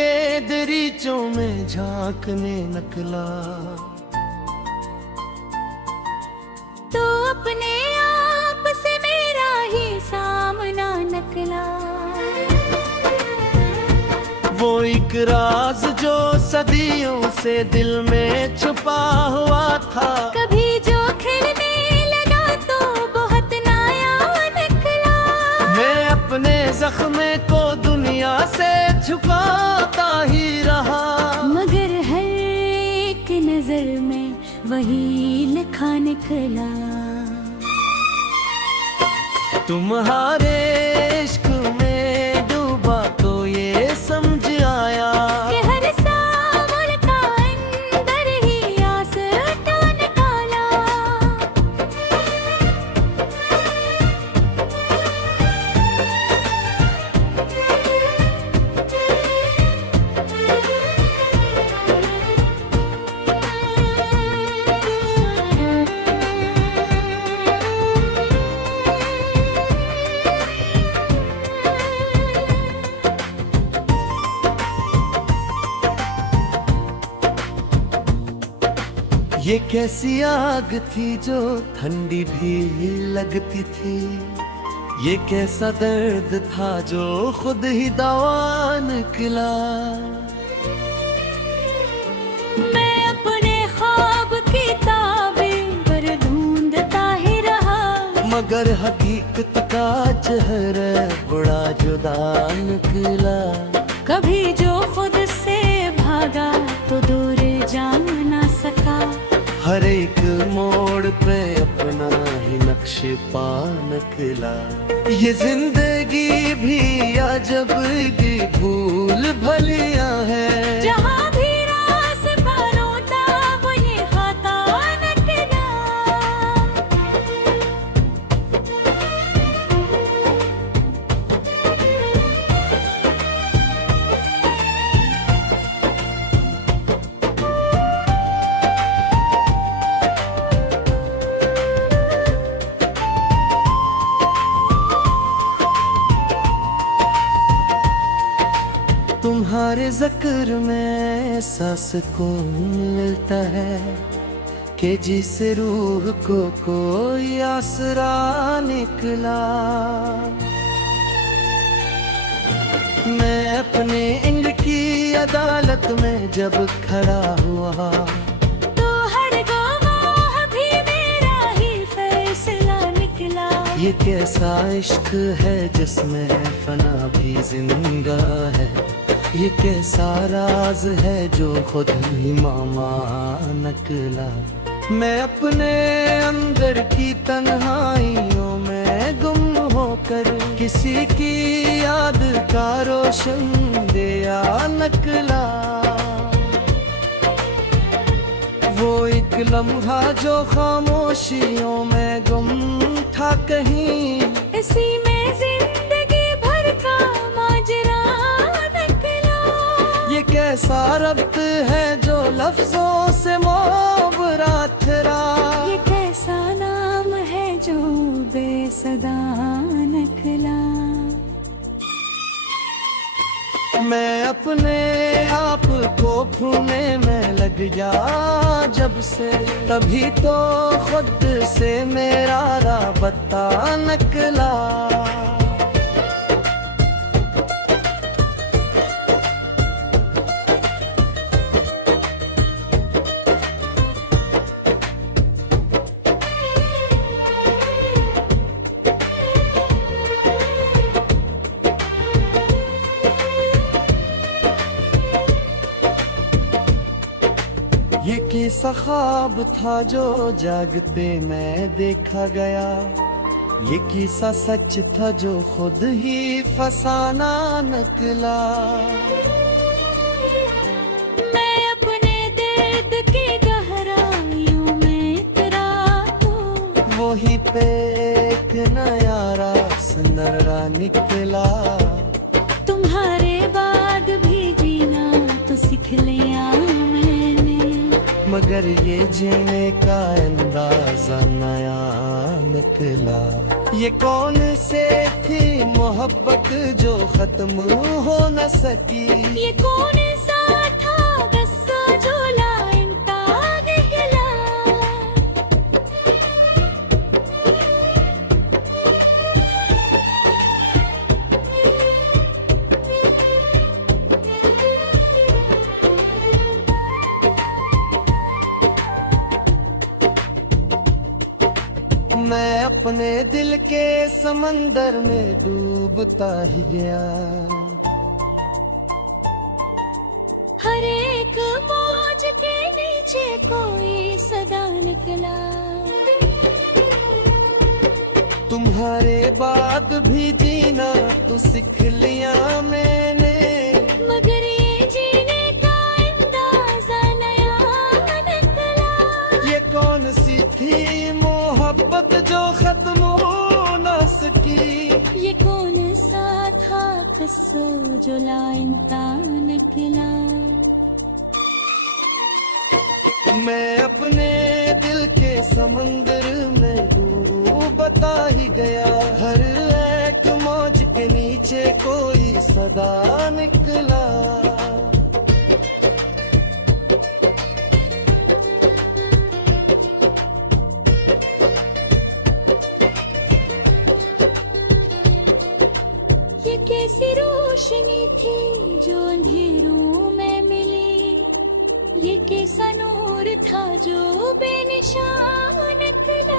के दरीचों में झांकने निकला। तो अपने आप से मेरा ही सामना निकला। वो एक राज जो सदियों से दिल में छुपा हुआ था, कभी जो खिलने लगा तो बहुत नया निकला। मैं अपने जख्म को दुनिया से छुपाता ही रहा, मगर हर एक नजर में वही लिखा निकला। तुम्हारे इश्क में डूबा तो ये समझ आया कि हर सांवल का अंदर ही आस उठा निकाला। ये कैसी आग थी जो ठंडी भी लगती थी, ये कैसा दर्द था जो खुद ही दवा निकला। मैं अपने ख्वाब की ताबीर पर ढूंढता ही रहा, मगर हकीकत का चेहरा बड़ा जुदा निकला। कभी जो खुद से भागा तो दूर जा ना सका। हर एक मोड़ पे अपना ही नक्श पा निकला। ये जिंदगी भी अजब की भूल भलियां है, जहाँ भी रास पारों था वही खाता निकला। तुम्हारे जिक्र में एहसास को मिलता है कि जिस रूह को कोई आसरा निकला। मैं अपने इंग की अदालत में जब खड़ा हुआ, तो हर गवाह भी मेरा ही फैसला निकला। ये कैसा इश्क है जिसमें फना भी जिंदा है, ये कैसा राज है जो खुद ही मामा निकला। मैं अपने अंदर की तन्हाइयों में गुम होकर किसी की याद का रोशन दिया निकला। वो एक लम्हा जो खामोशियों में गुम था कहीं, इसी में जिंदगी भर का माजरा निकला। ये कैसा रब्त है जो लफ्जों से मोहब्बरा थरा, ये कैसा नाम है जो बेसदा निकला। मैं अपने आप को ढूंढने में लग गया जब से, तभी तो खुद से मेरा राबता निकला। ये कैसा ख्वाब था जो जागते मैं देखा गया, ये किस्सा सच था जो खुद ही फसाना निकला। मैं अपने दर्द की गहराइयों में इतरा तो वही पे एक नया रास नरा निकला। तुम्हारे बाद भी जीना तो सीख लिया मैंने, मगर ये जीने का अंदाजा नया निकला। ये कौन से थी मोहब्बत जो खत्म हो न सकी। ये कौन सा था गस्सा जो लाइन ताग हिला। मैं अपने दिल के समंदर में डूबता ही गया। हर एक मौज के नीचे कोई सदा निकला। तुम्हारे बाद भी जीना तो सीख लिया मैंने, मगर ये जीने का अंदाजा नया निकला। ये कौन सी थी मोहब्बत जो खत्म हो न सकी। ये कौन सा था कस्सो जो लाइन का निकला। मैं अपने दिल के समंदर में डूबता ही गया। हर एक मौज के नीचे कोई सदा निकला। ये कैसी रोशनी थी जो अंधेरों में मिली। ये कैसा नूर था जो बेनिशान निकला।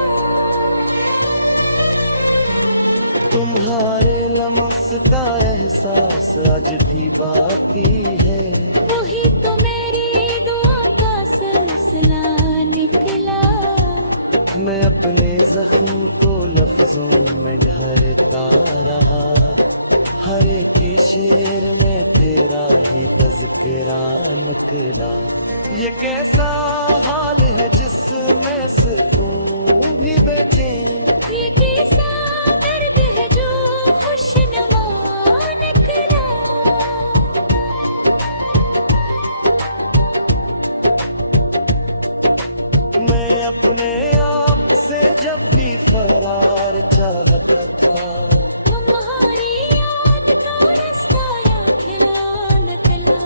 तुम्हारे लम्स का एहसास आज भी बाकी है। वही तो मेरी दुआ का सिलसिला निकला। मैं अपने जख्म को लफ्जों में ढारता रहा। हर एक शेर में तेरा ही तज़किरा निकला। ये कैसा हाल है जिसमें सुकून भी बेचैन। ये कैसा दर्द है जो खुशनुमा निकला। मैं अपने आप से जब भी फरार चाहता था, तुम्हारी याद का रास्ता खिला निकला।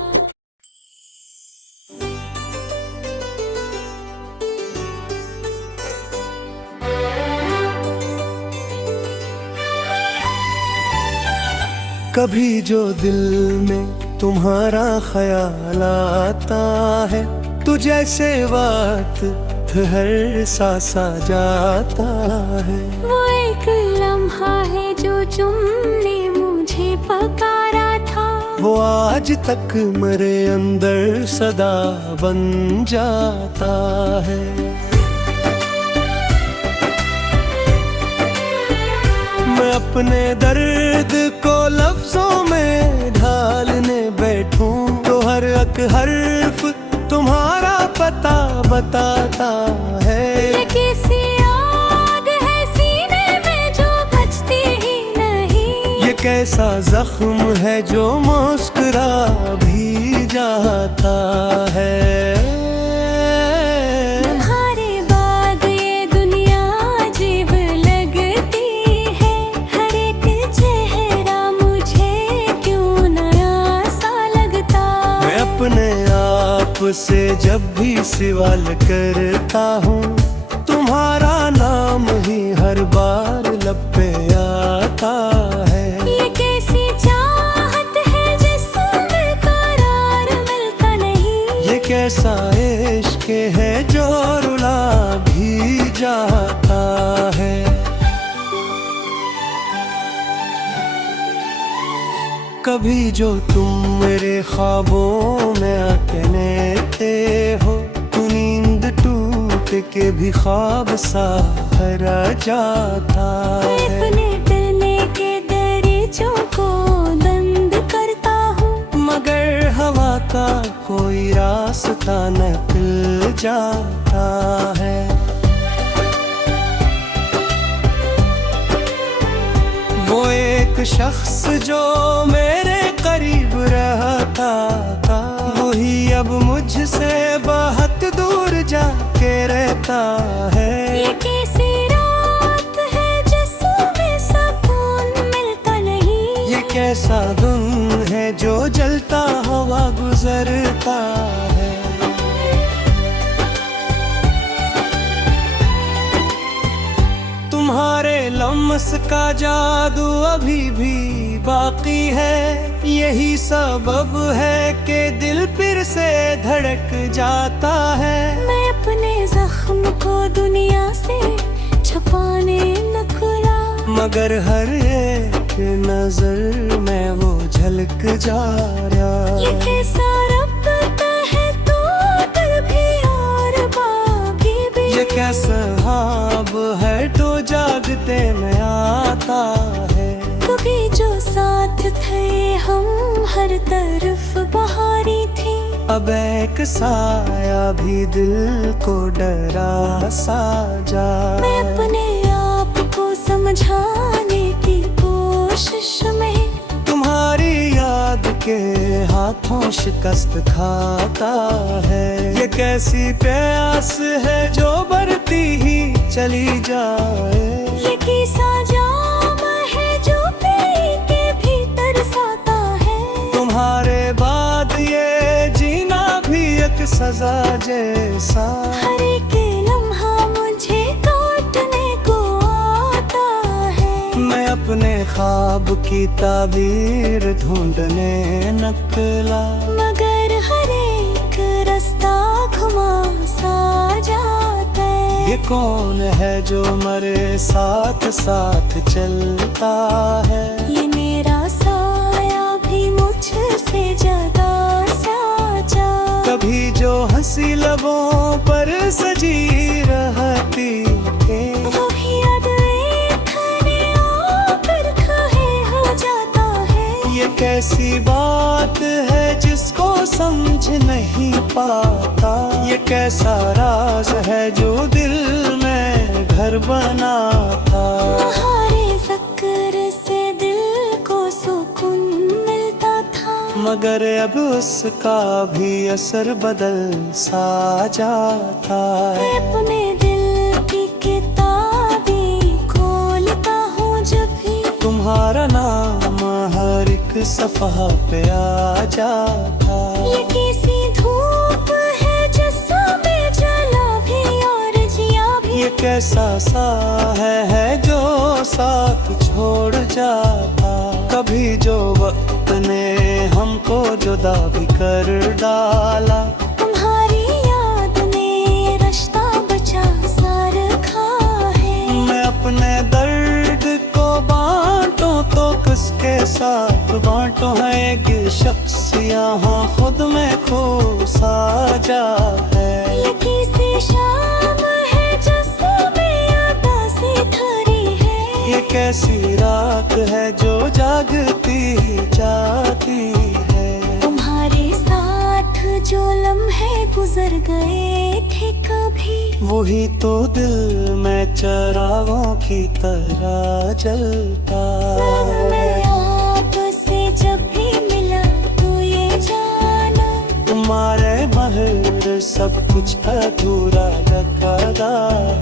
कभी जो दिल में तुम्हारा ख्याल आता है, तो जैसे वक्त हर सा जाता है। वो एक लम्हा है जो तुमने मुझे पकारा था। वो आज तक मेरे अंदर सदा बन जाता है। मैं अपने दर्द को लफ्जों में ढालने बैठूं, तो हर एक हर्फ तुम्हारा पता बताता है। ये कैसी आग है सीने में जो बुझती ही नहीं। ये कैसा जख्म है जो मुस्कुरा भी जाता है। तुम्हारे बाद ये दुनिया अजीब लगती है। हर एक चेहरा मुझे क्यों नया सा लगता है। मैं अपने आप से जब भी सवाल करता हूँ, तुम्हारा नाम ही हर बार लब पे आता है। ये कैसी चाहत है जिसमें करार मिलता नहीं। ये कैसा इश्क है जो रुला भी जाता है। कभी जो तुम मेरे ख्वाबों में आके लेते हो, तू नींद टूट के भी ख्वाब सा भरा जाता है। अपने डरने के दरीचों को बंद करता हूँ, मगर हवा का कोई रास्ता निकल जाता है। वो एक शख्स जो मेरे करीब रहता था, वही अब मुझसे बहुत दूर जाके रहता है। ये कैसी रात है जिसमें सुकून मिल जो जलता हुआ गुजरता है। तुम्हारे लम्स का जादू अभी भी बाकी है, यही सबब है कि दिल फिर से धड़क जाता है। मैं अपने जख्म को दुनिया से छुपाने न खुला, मगर हर एक नजर में वो झलक जा रहा। ये कैसा रब्ता है तो दिल भी और बाकी भी। ये कैसा ख्वाब है तो जागते में आता है। कभी जो साथ थे हम हर तरफ बहारी थी, अब एक साया भी दिल को डरा सा जा। मैं अपने आप को समझाने की कोशिश में तुम्हारी याद के हाथों शिकस्त खाता है। ये कैसी प्यास है जो बढ़ती ही चली जाए। ये किसा जाम है जो पी के भीतर साता है। तुम्हारे बाद ये जीना भी एक सजा जैसा। हर एक लम्हा मुझे काटने को आता है। मैं अपने ख्वाब की ताबीर ढूंढने निकला, मगर हर एक रास्ता घुमा सा जाता है। ये कौन है जो मेरे साथ साथ चलता है। ये मेरा साया भी मुझसे ज्यादा साजा। कभी जो हंसी लबों पर सजी रहती है, वो भी याद खाने और खाए हो जाता है। ये कैसी बात है जिसको समझ नहीं पाता। ये कैसा राज है जो दिल में घर बनाता। तुम्हारे ज़िक्र से दिल को सुकून मिलता था, मगर अब उसका भी असर बदल सा जाता मैं है। अपने दिल की किताबें खोलता हूँ जब भी तुम्हारा नाम हर एक सफ़ा पे आ जाता। ये कैसी धूप है जिसमें जला भी और जिया भी। ये कैसा सा है जो साथ छोड़ जाता। कभी जो वक्त ने हमको जुदा भी कर डाला। तुम्हारी याद ने रिश्ता बचा सा रखा है। मैं अपने दर्द को बांटूं तो किसके साथ बांटूं। है एक शख्स यहाँ खुद में खो सा जा है। ये कैसी शाम है जिसमें यादें सी धरी है। ये कैसी रात है जो जागती जाती है। तुम्हारे साथ जो लम्हे गुजर गए थे कभी, वही तो दिल में चरागों की तरह जलता है। मैं आपसे जब भी मिला तो ये जाना, तुम्हारे महर सब कुछ अधूरा लगता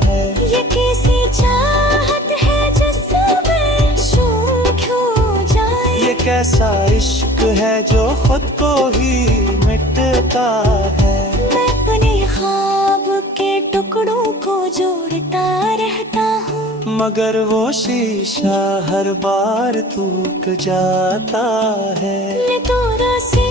है। ये कैसी चाहत है जिसमें शूं खो जाए। ये कैसा इश्क है जो खुद को ही मिटता है। मैं अपने ख्वाब के टुकड़ों को जोड़ता रहता हूँ, मगर वो शीशा हर बार टूट जाता है। ये तो रस्सी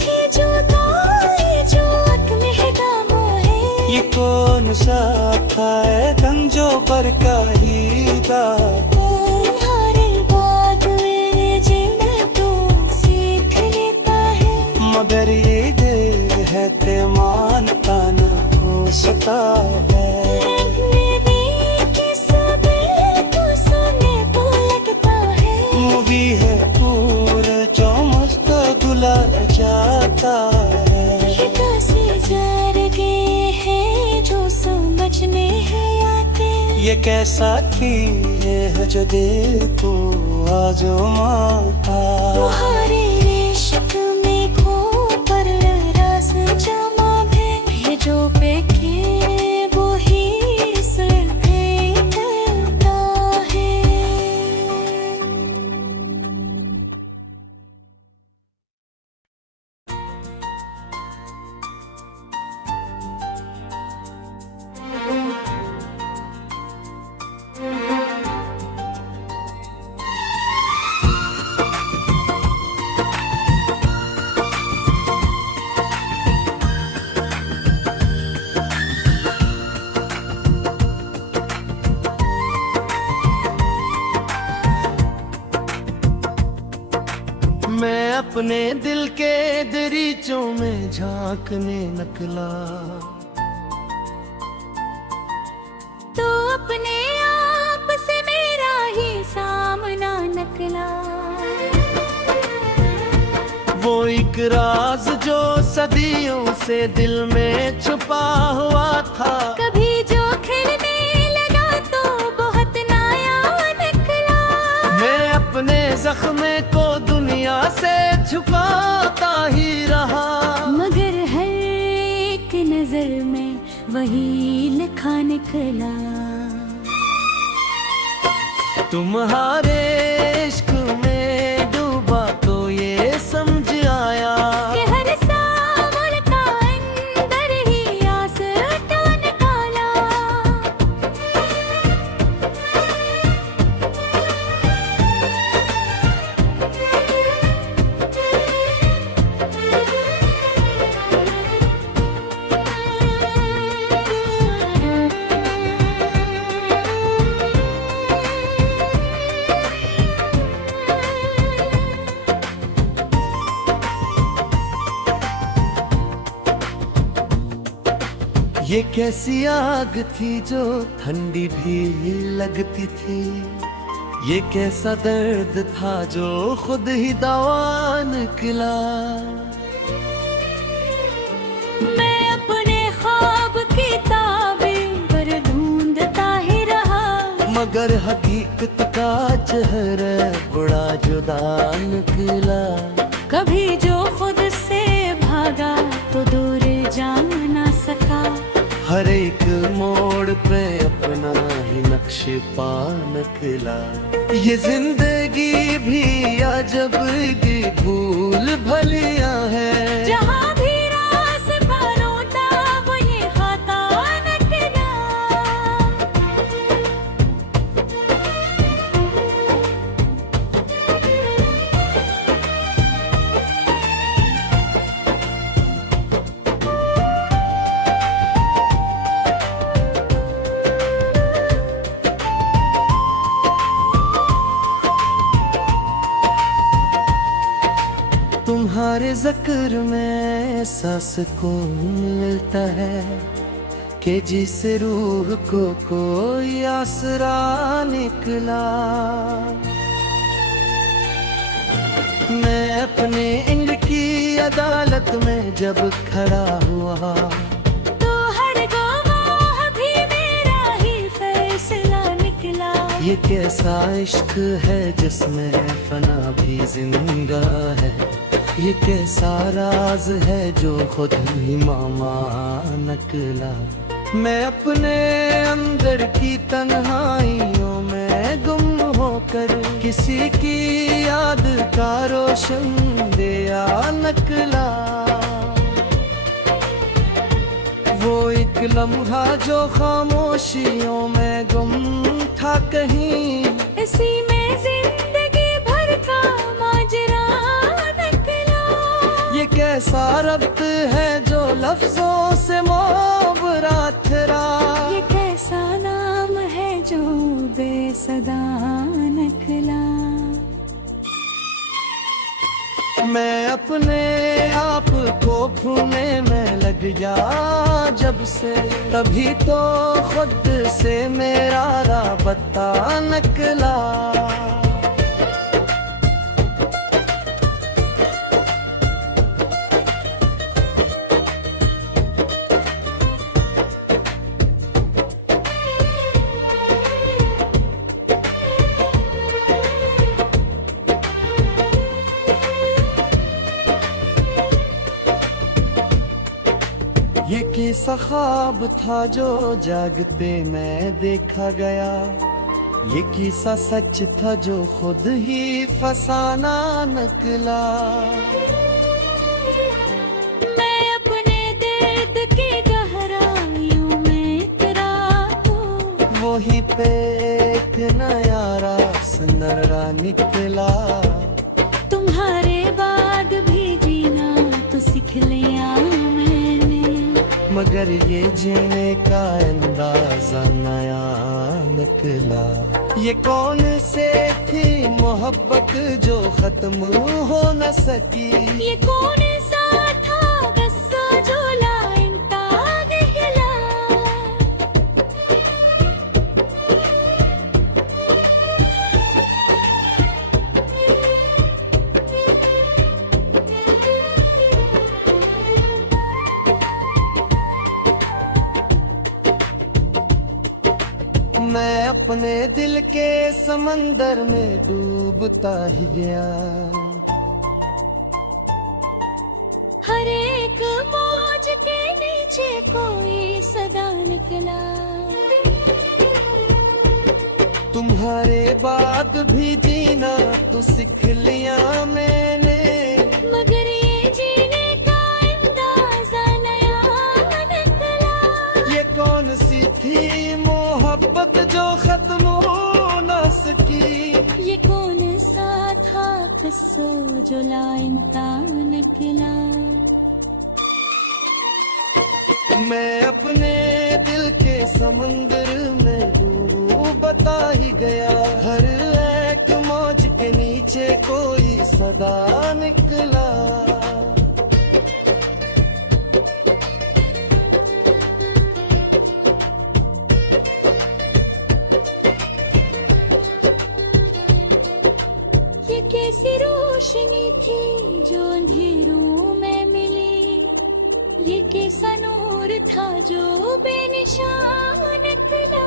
थी जो दाई जो में दामो है। ये कौन सा था तन जो पर का ही था। तुम्हारे बाद मेरे जीना तो सीख लेता है, मगर ये दिल है ते मानता न हो सका है। मूवी है पूरे चौमच का दुला जाता है। ये कैसे जार गए हैं जो समझने हैं आते। ये कैसा थी है जो दिल को आजमाता। तुम्हारे इश्क में खो पर रास जमा है, जो पे अपने दिल के दरीचों में झांकने निकला। तो अपने आप से मेरा ही सामना निकला। वो एक राज जो सदियों से दिल में छुपा हुआ था, कभी जो खिलने लगा तो बहुत नया निकला। मैं अपने जख्म को दुनिया से छुपाता ही रहा, मगर हर एक नजर में वही लिखा निकला। तुम्हारे इश्क में डूबा तो ये समझ आया कि हर सांवल का अंदर ही आसरा निकाला। ये कैसी आग थी जो ठंडी भी लगती थी, ये कैसा दर्द था जो खुद ही दवा निकला। मैं अपने ख्वाब की ताबीर पर ढूंढता ही रहा, मगर हकीकत का चेहरा बड़ा जुदा निकला। कभी जो खुद से भागा तो दूर जा ना सका। हर एक मोड़ पे अपना ही नक्श पा निकला। ये जिंदगी भी अजब की भूल भलियां है, जहाँ भी रास पारो था वो ये खाता निकला। तुम्हारे जिक्र में एहसास को मिलता है कि जिस रूह को कोई आसरा निकला। मैं अपने इंग की अदालत में जब खड़ा हुआ, तो हर गवाह भी मेरा ही फैसला निकला। ये कैसा इश्क है जिसमें फना भी जिंदा है, ये कैसा राज है जो खुद ही मामा निकला। मैं अपने अंदर की तन्हाइयों में गुम होकर किसी की याद का रोशन दिया निकला। वो एक लम्हा जो खामोशियों में गुम था कहीं, इसी में जिंदगी भर का माजरा निकला। ये कैसा रब्त है जो लफ्जों से मोहब्बत थरा, ये कैसा नाम है जो बेसदा निकला। मैं अपने आप को खोने में लग गया जब से, तभी तो खुद से मेरा राबता निकला। ये कैसा ख्वाब था जो जागते मैं देखा गया, ये किस्सा सच था जो खुद ही फसाना निकला। मैं अपने दर्द की गहराइयों में इतरा तो वही पे एक नया रास्ता निकला। तुम्हारे बाद भी जीना तो सीख लिया मैंने, मगर ये जीने का अंदाजा नया निकला। ये कौन से थी मोहब्बत जो खत्म हो न सकी। ये कौन सा था गस्सा जो लाइन ताग हिला। मैं अपने दिल के समंदर में डूबता ही गया। हर एक मौज के नीचे कोई सदा निकला। तुम्हारे बाद भी जीना तो सीख लिया मैंने। मगर ये जीने का अंदाजा नया निकला। ये कौन सी थी मोहब्बत जो खत्म हो न सकी। ये कौन सा था किस्सो जो लाइनता निकला। मैं अपने दिल के समंदर में डूबता ही गया। हर एक मौज के नीचे कोई सदा निकला। ये कैसी रोशनी थी जो अंधेरों में मिली। ये कैसा नूर था जो बेनिशान निकला।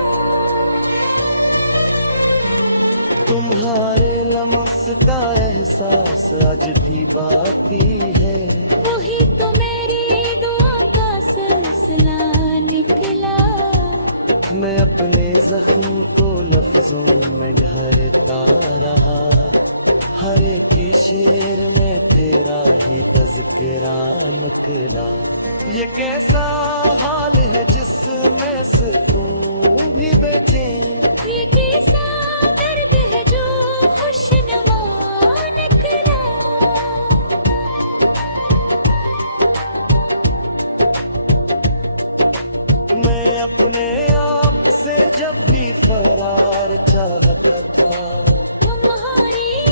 तुम्हारे लम्स का एहसास आज भी बाकी है। वही तो मेरी दुआ का सिलसिला निकला। मैं अपने जख्म को लफ्जों में ढारता रहा। हर एक शेर में तेरा ही तज़किरा निकला। ये कैसा हाल है जिसमें सुकून भी बेचैन। ये कैसा दर्द है जो खुशनुमा निकला। मैं अपने आप से जब भी फरार चाहता था। तुम्हारी